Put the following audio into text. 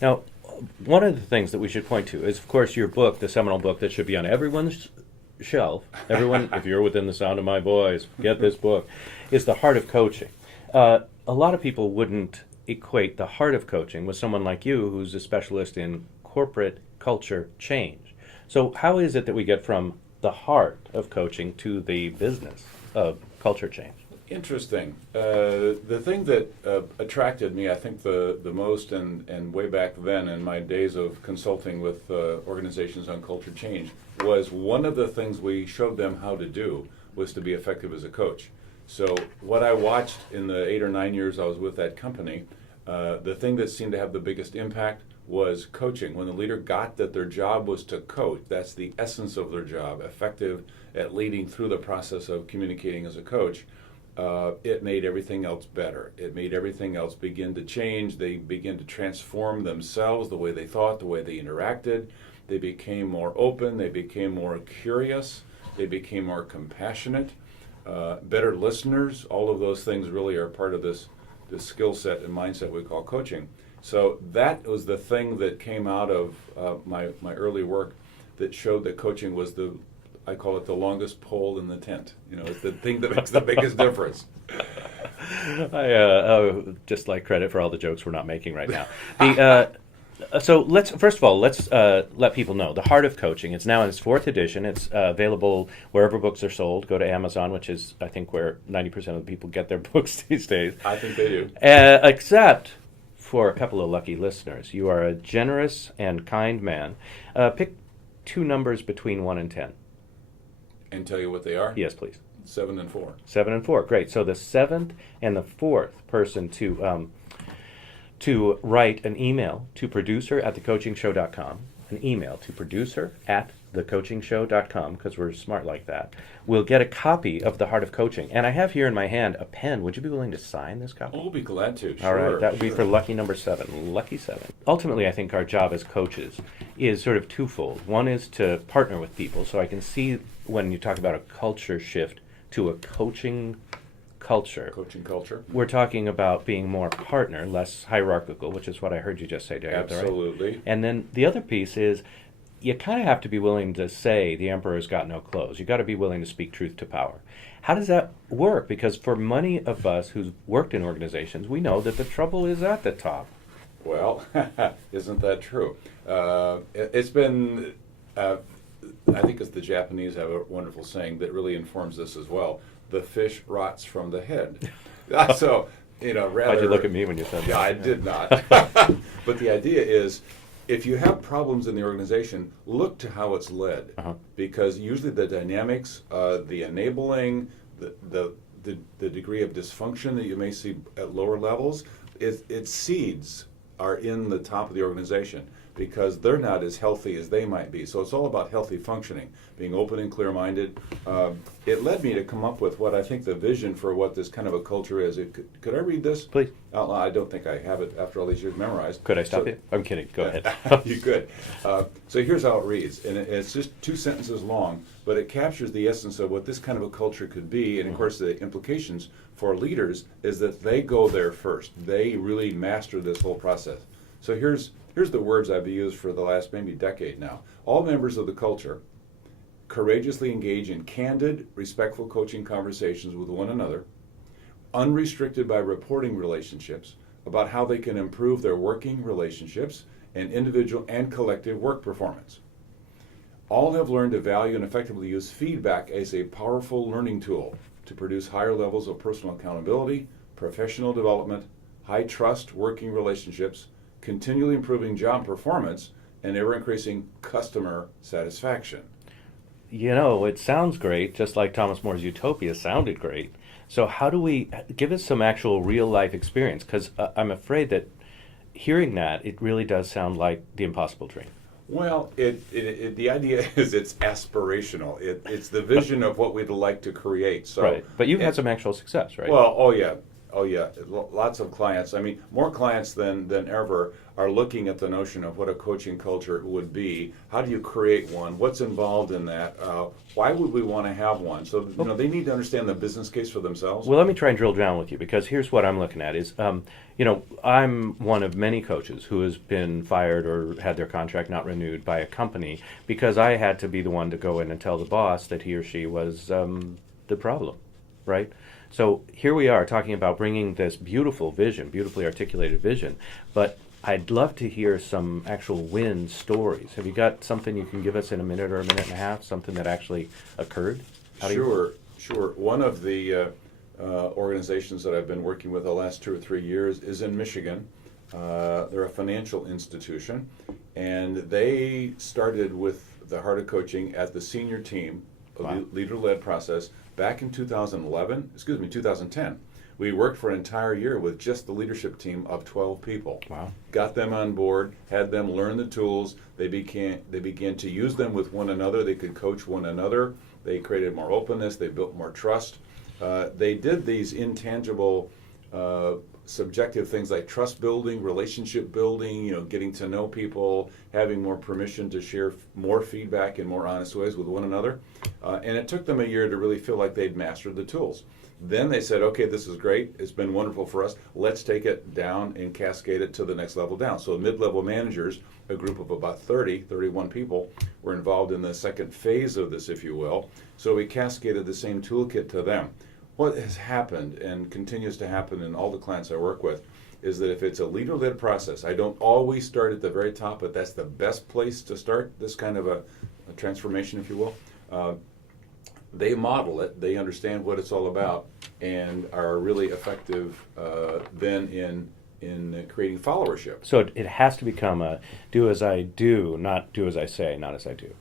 Now, one of the things that we should point to is, of course, your book, the seminal book that should be on everyone's shelf. Everyone, if you're within the sound of my voice, get this book, is The Heart of Coaching. A lot of people wouldn't equate the heart of coaching with someone like you who's a specialist in corporate culture change. So how is it that we get from the heart of coaching to the business of culture change? Interesting. The thing that attracted me, I think, the most, and way back then in my days of consulting with organizations on culture change, was one of the things we showed them how to do was to be effective as a coach. So what I watched in the 8 or 9 years I was with that company, the thing that seemed to have the biggest impact was coaching. When the leader got that their job was to coach, that's the essence of their job, effective at leading through the process of communicating as a coach, it made everything else better. It made everything else begin to change. They began to transform themselves, the way they thought, the way they interacted. They became more open. They became more curious. They became more compassionate, better listeners. All of those things really are part of this skill set and mindset we call coaching. So that was the thing that came out of my early work that showed that coaching was I call it the longest pole in the tent. You know, it's the thing that makes the biggest difference. I just like credit for all the jokes we're not making right now. So first of all, let's let people know The Heart of Coaching. It's now in its 4th edition. It's available wherever books are sold. Go to Amazon, which is, I think, where 90% of the people get their books these days. I think they do. Except for a couple of lucky listeners. You are a generous and kind man. Pick 2 numbers between 1 and 10. And tell you what they are? Yes, please. 7 and 4. 7 and 4, great. So the 7th and the 4th person to write an email to producer@thecoachingshow.com, an email to producer@thecoachingshow.com, because we're smart like that, will get a copy of The Heart of Coaching. And I have here in my hand a pen. Would you be willing to sign this copy? Oh, we'll be glad to. Sure. All right, that would be for lucky number 7. Lucky 7. Ultimately, I think our job as coaches is sort of twofold. One is to partner with people, so I can see when you talk about a culture shift to a coaching culture. Coaching culture. We're talking about being more partner, less hierarchical, which is what I heard you just say, Dave. Absolutely. Right? And then the other piece is you kind of have to be willing to say the emperor's got no clothes. You've got to be willing to speak truth to power. How does that work? Because for many of us who've worked in organizations, we know that the trouble is at the top. Well, isn't that true? It's been, I think it's the Japanese have a wonderful saying that really informs this as well. The fish rots from the head. So, rather... How'd you look at me when you said that? Yeah, I did not. But the idea is, if you have problems in the organization, look to how it's led. Because usually the dynamics, the enabling, the degree of dysfunction that you may see at lower levels, its seeds are in the top of the organization because they're not as healthy as they might be. So it's all about healthy functioning, being open and clear-minded. It led me to come up with what I think the vision for what this kind of a culture is. Could I read this? Please. I don't think I have it after all these years memorized. Could I stop you? I'm kidding. Go ahead. You could. So here's how it reads. And it's just 2 sentences long, but it captures the essence of what this kind of a culture could be. And, of course, the implications for leaders is that they go there first. They really master this whole process. So here's the words I've used for the last maybe decade now. All members of the culture courageously engage in candid, respectful coaching conversations with one another, unrestricted by reporting relationships about how they can improve their working relationships and individual and collective work performance. All have learned to value and effectively use feedback as a powerful learning tool to produce higher levels of personal accountability, professional development, high trust working relationships, continually improving job performance, and ever-increasing customer satisfaction. It sounds great, just like Thomas More's Utopia sounded great. So how do we give us some actual real-life experience? Because I'm afraid that hearing that, it really does sound like the impossible dream. Well, the idea is it's aspirational. It's the vision of what we'd like to create. So, right, but you've had some actual success, right? Well, oh yeah. oh yeah, lots of clients. I mean, more clients than ever are looking at the notion of what a coaching culture would be. How do you create one? What's involved in that? Why would we want to have one? So they need to understand the business case for themselves. Well, let me try and drill down with you, because here's what I'm looking at is, I'm one of many coaches who has been fired or had their contract not renewed by a company because I had to be the one to go in and tell the boss that he or she was the problem, right? So here we are talking about bringing this beautiful vision, beautifully articulated vision, but I'd love to hear some actual win stories. Have you got something you can give us in a minute or a minute and a half, something that actually occurred? Sure. One of the organizations that I've been working with the last 2 or 3 years is in Michigan. They're a financial institution, and they started with the Heart of Coaching at the senior team, a leader-led process, back in 2010. We worked for an entire year with just the leadership team of 12 people. Wow. Got them on board, had them learn the tools. They began to use them with one another. They could coach one another. They created more openness. They built more trust. They did these intangible, subjective things like trust building, relationship building, getting to know people, having more permission to share more feedback in more honest ways with one another. And it took them a year to really feel like they'd mastered the tools. Then they said, okay, this is great. It's been wonderful for us. Let's take it down and cascade it to the next level down. So mid-level managers, a group of about 31 people, were involved in the second phase of this, if you will. So we cascaded the same toolkit to them. What has happened and continues to happen in all the clients I work with is that if it's a leader-led process, I don't always start at the very top, but that's the best place to start this kind of a transformation, if you will. They model it, they understand what it's all about, and are really effective then in creating followership. So it has to become a do as I do, not do as I say, not as I do.